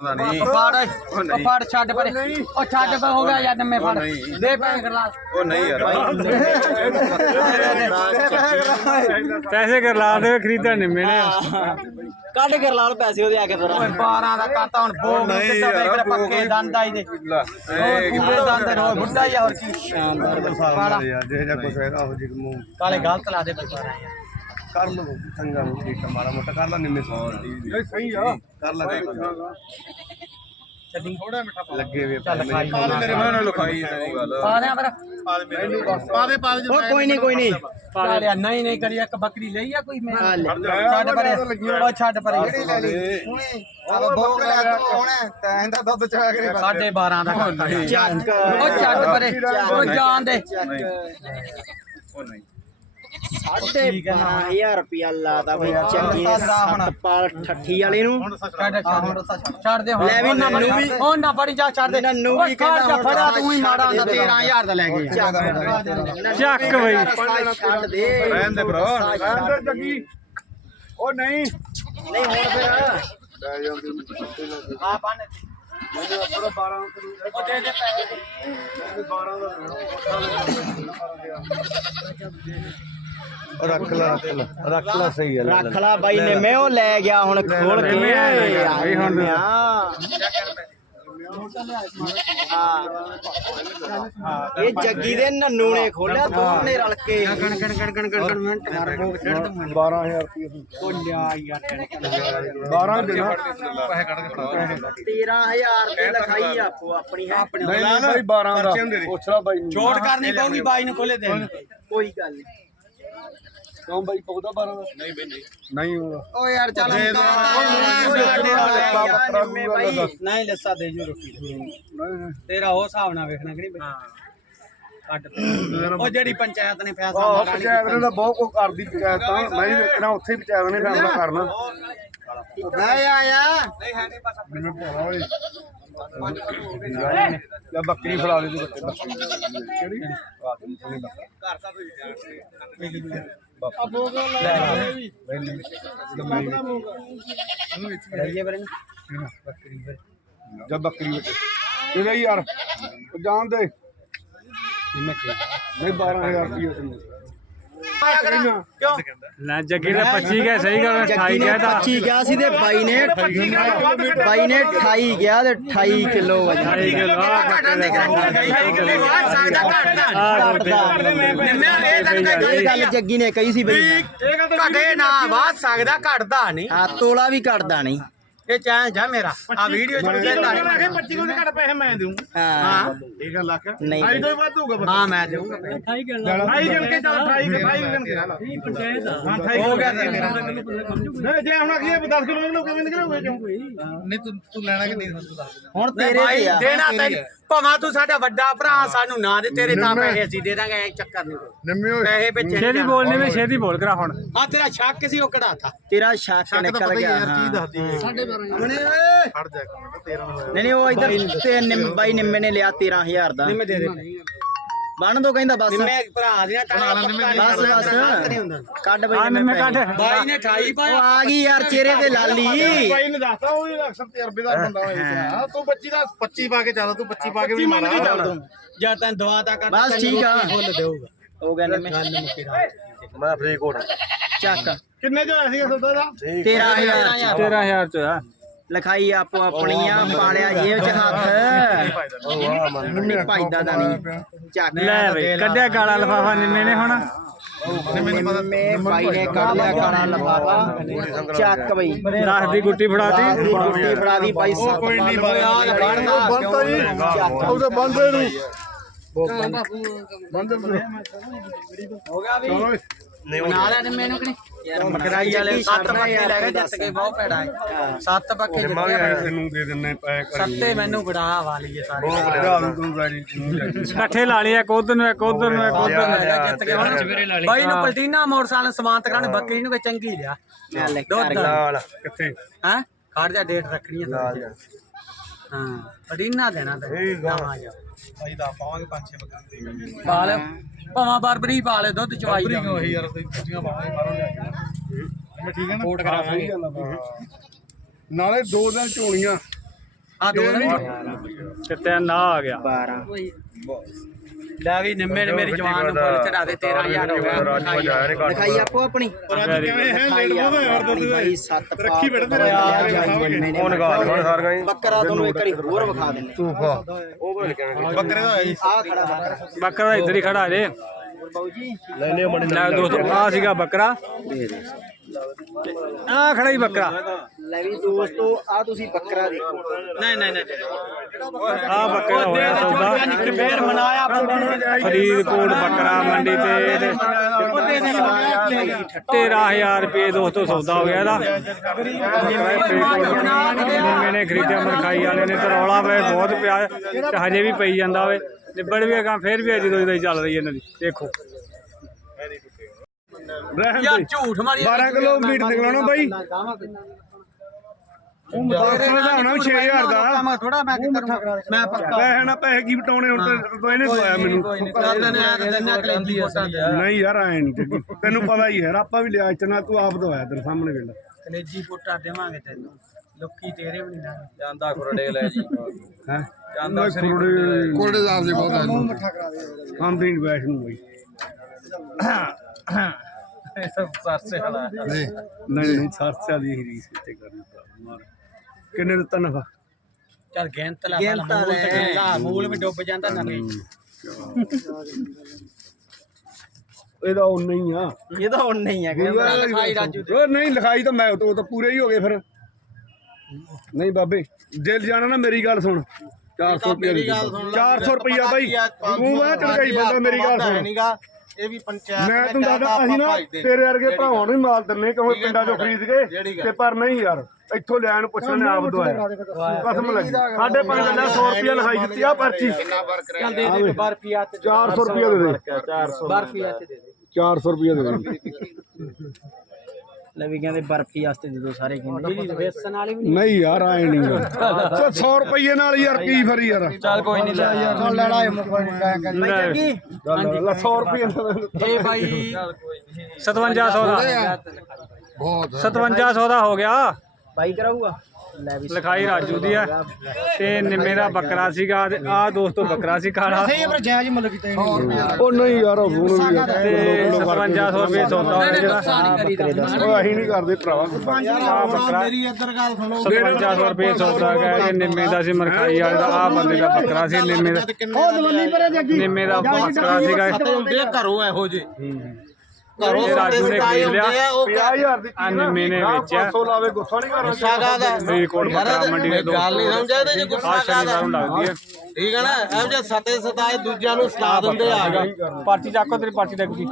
ਨਹੀਂ। ਫੜ ਓਏ ਉਹ ਉਹ ਨਹੀਂ। ਫੜ ਛੱਡ ਪਰੇ। ਉਹ ਛੱਡ ਪਰੇ ਹੋ ਗਿਆ ਯਾਰ ਨੰਮੇ ਫੜ। ਨਹੀਂ। ਦੇ ਪੈਣ ਗਲਾਸ ਉਹ ਨਹੀਂ ਯਾਰ ਪੈਸੇ ਕਰ ਲਾ ਦੇ ਖਰੀਦਣ ਨਹੀਂ ਮਿਲੇ ਕੱਢ ਕਰ ਲਾਲ ਪੈਸੇ ਉਹਦੇ ਆ ਕੇ ਫਿਰ। ਓਏ 12 ਦਾ ਕਾਤਾ ਹੁਣ ਨੂੰ ਨਹੀਂ ਕਿੱਦਾਂ ਯਾਰ, ਵੇਖ ਭੋਗ ਪੱਕੇ ਨੂੰ- ਦੰਦ ਆਈ ਦੇ ਇਹ ਪੂਰੇ ਦੰਦ ਨੇ? ਹੋਰ ਬੁੱਢਾ ਹੀ ਆ ਹੋਰ ਕੀ। ਸ਼ਾਨਦਾਰ ਕਾਲਾ ਜੇ ਜਾਂ ਕੁਛ ਹੈਗਾ ਉਹ ਜਿਗ ਮੂੰਹ। ਕਾਲੇ ਗਲਤ ਲਾ ਦੇ ਬਈ 12 ਯਾਰ ਕਰ ਲਓ ਚੰਗਾ ਠੀਕ ਆ ਮਾੜਾ ਮੋਟਾ ਕਰ ਲਾ ਨਿੰਮੇ ਸੌ ਨਹੀਂ ਸਹੀ ਆ। ਕਰ ਲਾ ਛੱਡੀ ਥੋੜਾ ਮਿੱਠਾ ਲੱਗੇ ਵੇ ਚੱਲ ਖਾਈ। ਮੇਰੇ ਮੂੰਹ ਨਾਲ ਲਿਖਾਈ ਨਹੀਂ ਗੱਲ ਪਾ ਦੇ ਫਿਰ। ਉਹ ਕੋਈ ਨਹੀਂ ਕੋਈ ਨਹੀਂ। ਪਾ ਲਿਆ। ਨਹੀਂ ਨਹੀਂ ਕਰੀ ਇੱਕ ਬੱਕਰੀ ਲਈ ਆ ਕੋਈ ਮੈਂ। ਆ ਲੈ ਛੱਡ ਪਰੇ। ਉਹ ਛੱਡ ਪਰੇ। ਤੈਂ ਦਾ ਦੁੱਧ ਚਾ ਕੇ ਸਾਢੇ 12 ਦਾ ਕਰਤਾ ਚੱਕ। ਉਹ ਛੱਡ ਪਰੇ। ਉਹ ਜਾਣ ਦੇ। ਉਹ ਨਹੀਂ। 12000 ਰੁਪਿਆ ਲਾਤਾ ਬਈ ਚੱਕੀ ਸਤਪਾਲ ਠੱਠੀ ਵਾਲੇ ਨੂੰ। ਛੱਡ ਦੇ ਹੁਣ। ਲੈ ਵੀ ਨੰਨੂ ਵੀ- ਉਹ ਨਾ ਫੜੀ ਜਾ ਛੱਡ ਦੇ। ਨੰਨੂ ਵੀ ਕਹਿੰਦਾ ਫੜਿਆ ਹੁਣ ਤੂੰ ਹੀ ਮਾੜਾ ਹੁੰਦਾ ਛੱਡ ਦੇ। 13000 ਦਾ ਲੈ ਗਿਆ ਚੱਕ ਬਈ। ਛੱਡ ਦੇ। ਰਹਿਣ ਦੇ ਦੇ। ਜੱਗੀ। ਉਹ ਨਹੀਂ। ਨਹੀਂ ਹੁਣ ਫਿਰ। ਆ ਬੰਨ ਉਹ ਦੇ ਦੇ ਪੈਸੇ। ਰੱਖ ਲਾ ਰੱਖ ਲਾ ਰੱਖ ਲਾ ਸਹੀ ਗੱਲ ਰੱਖ ਲਾ। ਬਾਈ ਨੇ ਮੈਂ ਉਹ ਲੈ ਗਿਆ ਹੁਣ ਖੋਲ ਕੇ। ਬਈ ਹੁਣ। ਹਾਂ। ਇਹ ਜੱਗੀ ਦੇ ਨੰਨੂ ਨੇ ਖੋਲਿਆ ਦੋਨੇ ਰਲ ਕੇ। ਗਣ ਗਣ ਗਣ ਗਣ ਗਣ ਮਿੰਟ ਮਾਰ ਭੋਗ ਛੱਡ ਦੂੰ। 12000 ਰੁਪਏ ਉਹ ਲਿਆ ਯਾਰ 12 ਦੇਣਾ ਪੈਸੇ ਕੱਢ ਕੇ ਫੜਾ 13000 ਤੇ ਲਿਖਾਈ ਆਪੋ ਆਪਣੀ ਹੈ। ਨਹੀਂ ਨਹੀਂ ਬਾਈ 12 ਦਾ ਪੁੱਛ ਲਾ ਬਾਈ ਨੂੰ। ਛੋਟ ਕਰਨੀ ਪਊਗੀ ਬਾਈ ਨੂੰ ਖੋਲੇ ਦੇ ਕੋਈ ਗੱਲ ਨਹੀਂ ਕਿਉਂ ਬਾਈ ਪੌਦਾ 12 ਦਾ? ਨਹੀਂ ਬਈ ਨਹੀਂ। ਨਹੀਂ ਹੋਣਾ ਓ ਯਾਰ ਚੱਲ ਨਹੀਂ ਲੱਸਾ ਦੇ ਜੋ ਰੋਟੀ ਤੇਰਾ ਉਹ ਹਿਸਾਬ ਨਾਲ ਵੇਖਣਾ ਕਿ ਨਹੀਂ ਕੱਟ ਉਹ ਜਿਹੜੀ ਪੰਚਾਇਤ ਨੇ ਫੈਸਲਾ ਮਾਰਾ ਪੰਚਾਇਤ ਨੇ ਤਾਂ ਬਹੁਤ ਕੁਝ ਕਰਦੀ ਪੰਚਾਇਤ ਤਾਂ। ਮੈਂ ਵੀ ਵੇਖਣਾ ਉੱਥੇ ਹੀ ਪੰਚਾਇਤ ਨੇ ਫੈਸਲਾ ਕਰਨਾ। ਨਹੀਂ ਆਇਆ ਮੈਨੂੰ ਪਤਾ ਹੋਏ ਲੈ ਬੱਕਰੀ ਫੜਾ ਤੂੰ ਬੱਕਰੀ ਕਿਹੜੀ? ਆ ਦੇ ਮੁੰਡੇ ਰਹੀਏ ਬਰੇ ਬੱਕਰੀ ਜਦ ਬੱਕਰੀ ਵਿੱਚ। ਇਹਦਾ ਹੀ ਯਾਰ ਉਹ ਜਾਣ ਦੇ। ਨਹੀਂ 12000 ਰੁਪਏ ਕਿਉਂ ਲੈ ਜੱਗੀ ਨੇ 25 ਗਿਆ ਸਹੀ ਗੱਲ 28 ਜੱਗੀ ਨੇ ਗਿਆ ਤਾਂ। 25 ਗਿਆ ਸੀ ਤੇ ਬਾਈ ਨੇ ਬਾਈ ਨੇ 28 ਗਿਆ ਤੇ 28 ਕਿਲੋ ਵਜਨ 28 ਕਿਲੋ ਆ ਇਹ ਗੱਲ ਜੱਗੀ ਨੇ ਕਹੀ ਸੀ ਬਈ। ਘਟੇ ਨਾ ਬਾਤ ਸਕਦਾ ਘਟਦਾ ਨਹੀਂ। ਆ ਤੋਲਾ ਵੀ ਘਟਦਾ ਨਹੀਂ। ਇਹ ਚੈਲੰਜ ਆ ਮੇਰਾ। ਆ ਵੀਡੀਓ ਚ ਨਹੀਂ 25 ਕੋਲ ਘੱਟ ਪੈਸੇ ਮੈਂ ਦੇਉਂ ਹਾਂ। ਇਹ ਗੱਲ ਲੱਖ। ਨਹੀਂ ਆਈ ਤੋਂ ਵੱਧ ਹੋਊਗਾ ਹਾਂ ਮੈਂ ਦੇਊਂਗਾ ਆਈ ਗਿਣ ਕੇ ਚੱਲ 28 28 ਗਿਣ ਕੇ ਹਾਂ 28 ਹੋ ਗਿਆ ਤੇ ਮੇਰਾ ਨਹੀਂ ਜੇ ਹੁਣ ਅਖੀਏ 10 ਕਿਲੋ ਨਿਕਲੂ ਕਿਵੇਂ ਨਿਕਲੂਗਾ ਕਿਉਂ? ਨਹੀਂ ਤੂੰ ਤੂੰ ਲੈਣਾ ਕਿ ਨਹੀਂ ਹੁਣ ਨਹੀਂ ਤੇਰੇ ਭਾਈ ਤੇ ਆ। ਦੇਣਾ ਤੈਨੂੰ ਭਾਵੇਂ ਤੂੰ ਸਾਡਾ ਵੱਡਾ ਭਰਾ ਸਾਨੂੰ ਨਾ ਦੇ ਤੇਰੇ ਤਾਂ ਪੈਸੇ ਅਸੀਂ ਦੇ ਦਾਂਗੇ ਐ ਚੱਕਰ ਨਹੀਂ ਪੈਸੇ ਵਿੱਚ ਜਾਣਾ। ਬੋਲਨੇ ਵਿੱਚ ਛੇਤੀ ਬੋਲ ਕਰਾ ਹੁਣ। ਹਾਂ ਤੇਰਾ ਸ਼ੱਕ ਸੀ ਉਹ ਕਢਾਤਾ ਤੇਰਾ ਸ਼ੱਕ ਨਿਕਲ ਗਿਆ। ਹਾਂ। ਫੜ ਜਾ ਇੱਕ ਮਿੰਟ 13 ਹੋਇਆ। ਨਹੀਂ ਨਹੀਂ ਉਹ ਇਧਰ ਤੇ ਨਿੰਮ- ਬਾਈ ਨਿੰਮੇ ਨੇ ਲਿਆ 13000 ਦਾ। ਨਿੰਮੇ ਦੇ ਦੇ। ਬਣ ਦੋ ਕਹਿੰਦਾ ਬਸ। ਨਿੰਮੇ ਭਰਾ ਦੀਆਂ ਟਾਣਾ ਬਸ ਬਸ। ਕੱਢ ਬਈ ਨਿੰਮੇ ਕੱਢ। ਬਾਈ ਨੇ 28 ਉਹ ਪਾਇਆ ਆ ਗਈ ਯਾਰ ਚਿਹਰੇ ਤੇ ਲਾਲੀ। ਬਾਈ ਨੇ ਦੱਸਤਾ ਉਹ ਵੀ ਅਕਸਰ ਤਜਰਬੇਦਾਰ ਬੰਦਾ ਹੋਇਆ। ਤੂੰ 25 ਦਾ 25 ਪਾ ਕੇ ਚੱਲ ਤੂੰ 25 ਪਾ ਕੇ ਵੀ ਮਾਰਾ ਚੱਲ। ਤੂੰ ਜਾਂ ਤੈਨੂੰ ਦਵਾ ਤਾਂ ਕਰ ਬਸ ਠੀਕ ਆ। ਫੁੱਲ ਦੇਊਗਾ। ਹੋ ਗਿਆ ਨਿੰਮੇ ਗੱਲ ਮੁੱਕੀ ਰਾਤ ਮੈਂ ਫਰੀਦਕੋਟ ਚੱਕ। ਕਿੰਨੇ ਚ ਹੋਇਆ ਸੀ ਸੌਦਾ ਦਾ? 13000 13000 ਚ। ਆ ਲਿਖਾਈ ਆਪੋ ਆਪਣੀਆਂ ਪਾਲਿਆ ਜੇਬ ਚ ਹੱਥ। ਨਹੀਂ ਭਾਈਦਾ ਦਾ ਨਹੀਂ। ਚੱਕ ਲੈ ਬਈ ਕੱਢਿਆ ਕਾਲਾ ਲਫਾਫਾ ਨਿੰਮੇ ਨੇ ਹੁਣ। ਬਾਈ ਨੇ ਕੱਢ ਲਿਆ ਕਾਲਾ ਲਫਾਫਾ। ਚੱਕ ਬਈ। 10 ਦੀ ਗੁੱਟੀ ਫੜਾਤੀ ਰੋਟੀ ਫੜਾ ਦੀ ਬਾਈ ਸੱਤ ਕੋਈ ਨਹੀਂ ਬੰਦਾ ਜੀ। ਚੱਕ। ਉਹਦੇ ਬੰਦੇ ਨੂੰ। ਬੰਦੇ। ਨੂੰ ਹੋ ਗਿਆ ਵੀ? ਚਲੋ ਬਣਾ ਲੈ ਨਿੰਮੇ ਨੂੰ ਕਿ ਨਹੀਂ? ਯਾਰ ਮਕਰਾਈ ਵਾਲੇ ਸੱਤ ਪੱਕੇ ਲੈ ਗਏ ਜਿੱਤ ਕੇ ਬਹੁਤ ਭੈੜਾ ਹੈ। ਸੱਤ ਪੱਕੇ ਜਿੱਤੇ ਆ। ਤੈਨੂੰ ਦੇ ਦਿੰਨੇ ਪੈ ਸੱਤੇ ਮੈਨੂੰ ਗੜਾ ਵਾਲੀਏ ਸਾਰੇ। ਤੂੰ ਰੈਡੀ ਇਕੱਠੇ ਲਾ ਲਈ ਇੱਕ ਉਧਰ ਨੂੰ ਇੱਕ ਉਧਰ ਨੂੰ ਇੱਕ ਉਧਰ ਨੂੰ। ਲੈ ਜਿੱਤ ਕੇ ਹੁਣ ਬਾਈ ਨੂੰ ਪਲਟੀਨਾ ਮੋਟਰਸਾਈਕਲ ਸਮਾਨਤ ਕਰਨ ਬੱਕਰੀ ਨੂੰ ਕੋਈ ਚੰਗੀ ਲਿਆ ਚੱਲ ਦੁੱਧ ਕਰ ਕਿੱਥੇ? ਹਾਂ? ਖੜ ਜਾ ਡੇਟ ਰੱਖਣੀ ਹੈ ਥੋੜ੍ਹੀ ਜਿਹੀ। ਹਾਂ ਪਲਟੀਨਾ ਦੇਣਾ ਤੇ ਗਾਵਾਂ ਜਾ ਭਾਈ ਦਾ ਪਾਵਾਂਗੇ ਪੰਜ ਛੇ ਬੱਕਰੀ ਪਾ ਲੈ ਭਾਵਾਂ ਬਰਬਰੀ ਪਾ ਲੈ ਦੁੱਧ ਚਵਾਈ ਜਾ ਉਹੀ ਯਾਰ ਤੁਸੀਂ ਕੁੱਤੀਆਂ ਪਾਵਾਂਗੇ ਬਾਹਰੋਂ ਲੈ ਕੇ ਮੈਂ ਠੀਕ ਹੈ ਨਾ? ਕੋਟ ਕਰਾਵਾਂਗੇ। ਨਾਲੇ ਦੋ ਦਿਨ ਝੋਲੀਆਂ। ਆ ਦੋ ਨੇ ਤੇ ਤਿੰਨ ਆ ਆ ਗਿਆ। 12 ਲੈ ਵੀ ਨਿੰਮੇ ਨੇ ਮੇਰੀ ਜਵਾਨ ਨੂੰ ਬੋਲ ਚੜਾ ਦੇ 13000 ਹੋ ਗਿਆ ਲਿਖਾਈ ਆਪੋ ਆਪਣੀ। ਵੈਰੀ ਕਿਵੇਂ ਹੈ? ਲੇਟ ਲਿਖਾਈ ਬਹੁਤ ਹੋਇਆ ਆਪਣੀ ਬਾਈ ਸੱਤ ਰੱਖੀ ਬੈਠ ਤੇਰੇ ਉਹ ਨਗਾ ਸਾਰੀਆਂ ਹੀ ਬੱਕਰਾ ਤੁਹਾਨੂੰ ਇੱਕ ਵਾਰੀ ਹੋਰ ਵਿਖਾ ਦਿੰਨੇ ਬੱਕਰੇ ਦਾ ਹੋਇਆ ਜੀ। ਆ ਖੜਾ ਬੱਕਰਾ ਬੱਕਰਾ ਇੱਧਰ ਹੀ ਖੜਾ ਜੇ ਬਾਊ ਜੀ ਲੈ ਦੋਸਤੋ ਆ ਸੀਗਾ ਬੱਕਰਾ। ਆ ਖੜਾ ਹੀ ਬੱਕਰਾ। ਲੈ ਵੀ ਦੋਸਤੋ ਆ ਤੁਸੀਂ ਬੱਕਰਾ ਦੇਖੋ। ਨਹੀਂ ਨਹੀਂ ਨਹੀਂ। ਆ ਬੱਕਰਾ ਹੋਇਆ ਸੌਦਾ। ਫੇਰ ਮਨਾਇਆ ਬੰਦੇ ਨੇ। ਫਰੀਦਕੋਟ ਬੱਕਰਾ ਮੰਡੀ ਤੇ ਤੇ 13000 ਰੁਪਏ ਦੋਸਤੋ ਸੌਦਾ ਹੋ ਗਿਆ ਇਹਦਾ। ਨਿੰਮੇ ਨੇ ਖਰੀਦਿਆ ਮਰਕਾਈ ਵਾਲੇ ਨੇ ਤੇ ਰੌਲਾ ਵੇ ਬਹੁਤ ਪਿਆ। ਹੈ ਤੇ ਹਜੇ ਵੀ ਪਈ ਜਾਂਦਾ ਵੇ। ਨਿਬੜ ਵੀ ਹੈਗਾ ਫੇਰ ਵੀ ਅਜੇ ਤੋਂ ਚੱਲ ਰਹੀ ਹੈ ਇਹਨਾਂ ਦੀ। ਦੇਖੋ। ਯਾਰ ਝੂਠ ਮਾਰੀ 12 ਕਿਲੋ ਮੀਟ ਨਿਕਲਣਾ ਬਾਈ। ਡਾਕਟਰ ਦਾ ਹੋਣਾ 6000 ਦਾ। ਮੈਂ ਥੋੜਾ ਮੈਂ ਕੀ ਕਰੂੰਗਾ ਮੈਂ ਪੱਕਾ ਪੈਸੇ ਨਾ ਪੈਸੇ ਕੀ ਵਟਾਉਣੇ ਹੁਣ ਤੇ ਤੂੰ ਇਹਨੇ ਦਵਾਇਆ ਮੈਨੂੰ। ਦਾਦਾ ਨੇ ਆ ਤੇ ਨਾ ਕਲੇਂਦੀ ਵੋਟਾਂ ਦੇ ਨਹੀਂ ਯਾਰ ਐ ਨਹੀਂ ਚੱਕੀ ਤੈਨੂੰ ਪਤਾ ਹੀ ਹੈ ਆਪਾਂ ਵੀ ਲਿਆ ਇਤਨਾ ਤੂੰ ਆਪ ਦਵਾਇਆ ਤੇਰੇ ਸਾਹਮਣੇ ਵੇਲਾ। ਕਲੇਜੀ ਵੋਟਾਂ ਦੇਵਾਂਗੇ ਤੈਨੂੰ। ਲੋਕੀ ਤੇਰੇ ਵੀ ਨਹੀਂ ਨਾ ਜਾਂਦਾ ਖੁਰੜੇ ਲੈ ਜੀ। ਹੈ? ਜਾਂਦਾ ਸ੍ਰੀ ਕੋਲਡੇ ਦਾ ਆਪਦੇ ਬਹੁਤ ਆਂਦੀ ਨਹੀਂ ਬੈਠ ਨੂੰ ਬਈ। ਚੱਲ ਗਿਣਤ ਲਾ। ਗਿਣਤ ਲੈ। ਮੂਲ ਵੀ ਡੁੱਬ ਜਾਂਦਾ ਇਹਦਾ ਆ। ਹੁਣ ਨਹੀਂ ਲਿਖਾਈ ਰਾਜੂ ਉਹ ਨਹੀਂ ਲਿਖਾਈ ਤਾਂ ਮੈਂ ਉਹ ਤਾਂ ਪੂਰੇ ਹੀ ਹੋ ਗਏ ਫਿਰ। ਨਹੀਂ ਬਾਬੇ ਜੇ ਜਾਣਾ ਨਾ ਮੇਰੀ ਗੱਲ ਸੁਣ। 400 ਰੁਪਏ ਮੇਰੀ ਗੱਲ ਸੁਣ ਲੈ। 400 ਰੁਪਇਆ ਬਾਈ। ਤੂੰ ਮੈਂ ਚੜਗਾਈ ਬੰਦਾ ਮੇਰੀ ਗੱਲ ਸੁਣ। ਇਹ ਵੀ ਪੰਚਾਇਤ ਮੈਂ ਤੈਨੂੰ ਦੱਸਦਾ ਅਸੀਂ ਨਾ ਤੇਰੇ ਵਰਗੇ ਭਰਾਵਾਂ ਨੂੰ ਹੀ ਮਾਲ ਦਿੰਨੇ ਕਿਉਂਕਿ ਪਿੰਡਾਂ ਚੋਂ ਖਰੀਦ ਕੇ ਤੇ ਪਰ ਨਹੀਂ ਯਾਰ ਇੱਥੋਂ ਲੈਣ ਪੁੱਛਣ ਨੇ ਆਪ ਦਵਾਇਆ ਕਸਮ ਲੱਗੀ ਸਾਡੇ ਪੰਜ ਲੈ 100 ਰੁਪਇਆ ਲਿਖਾਈ ਦਿੱਤੀ ਆ ਪਰਚੀ। ਚੱਲ ਦੇ ਦੇ ਬਰਫੀਆ ਤੇ 400 ਰੁਪਇਆ ਦੇ ਦੇ। ਬਰਫੀਆ ਤੇ ਦੇ ਦੇ। 400 ਰੁਪਇਆ ਦੇ ਦੇ। ਲੈ ਵੀ ਕਹਿੰਦੇ ਬਰਫੀ ਵਾਸਤੇ ਦੇ ਦੋ ਸਾਰੇ ਕਹਿੰਦੇ। ਵੇਸਣ ਵਾਲੀ ਵੀ ਨਹੀਂ ਯਾਰ ਆਏ ਨਹੀਂ ਚੱਲ 100 ਰੁਪਏ ਨਾਲ ਯਾਰ ਕੀ ਫਰੀ ਯਾਰ। ਚੱਲ ਕੋਈ ਨਹੀਂ ਲੈ ਯਾਰ। ਲੈ ਲੈ 100 ਰੁਪਏ ਇਹ ਬਾਈ 5700 ਦਾ। ਬਹੁਤ 5700 ਦਾ ਹੋ ਗਿਆ। ਬਾਈ ਕਰਾਊਗਾ। ਲਿਖਾਈ ਰਾਜੂ ਦੀ ਆ। ਤੇ ਨਿੰਮੇ ਦਾ ਬੱਕਰਾ ਸੀਗਾ ਤੇ ਆ ਦੋਸਤੋ ਬੱਕਰਾ ਸੀ ਕਾਲਾ। ਉਹ ਨਹੀਂ ਯਾਰ ਹੁਣ ਵੀ। ਤੇ 5700 ਰੁਪਏ ਸੌਦਾ ਹੋਇਆ ਜਿਹੜਾ ਉਹ ਅਸੀਂ ਨਹੀਂ ਕਰਦੇ ਭਰਾਵਾ ਆ ਬੱਕਰਾ। ਮੇਰੀ ਇੱਧਰ ਗੱਲ ਸੁਣੋ। 5700 ਰੁਪਏ ਸੌਦਾ ਗਿਆ ਇਹ ਨਿੰਮੇ ਦਾ ਸੀ ਮਰਖਾਈ ਵਾਲੇ ਦਾ ਆ ਬੰਦੇ ਦਾ ਬੱਕਰਾ ਸੀ ਨਿੰਮੇ ਦਾ। ਨਿੰਮੇ ਦਾ ਬੱਕਰਾ ਸੀਗਾ ਹੁੰਦੇ ਘਰੋਂ ਇਹੋ ਜੇ ਇਹ ਰਾਜੂ ਨੇ ਖਰੀਦ ਲਿਆ। 50000 ਦੀ ਆ। ਨਿੰਮੇ ਨੇ ਵੇਚਿਆ। 500 ਲਾਵੇ ਗੁੱਸਾ ਨਹੀਂ ਕਰਨਾ ਸਾਗਾ ਦਾ ਫਰੀਦਕੋਟ ਬੱਕਰਾ ਮੰਡੀ ਦੇ ਦੋ। ਗੱਲ ਨਹੀਂ ਸਮਝਿਆ ਤੇ ਜੇ ਆ ਗੁੱਸਾ ਨੂੰ ਲੱਗਦੀ ਹੈ। ਠੀਕ ਹੈ ਨਾ? ਇਹੋ ਜਿਹੇ ਸਤੇ ਸਤਾਏ ਦੂਜਿਆਂ ਨੂੰ ਸਤਾ ਦਿੰਦੇ ਆ। ਪਰਚੀ ਚੱਕੋ ਤੇਰੀ ਪਰਚੀ ਗਈ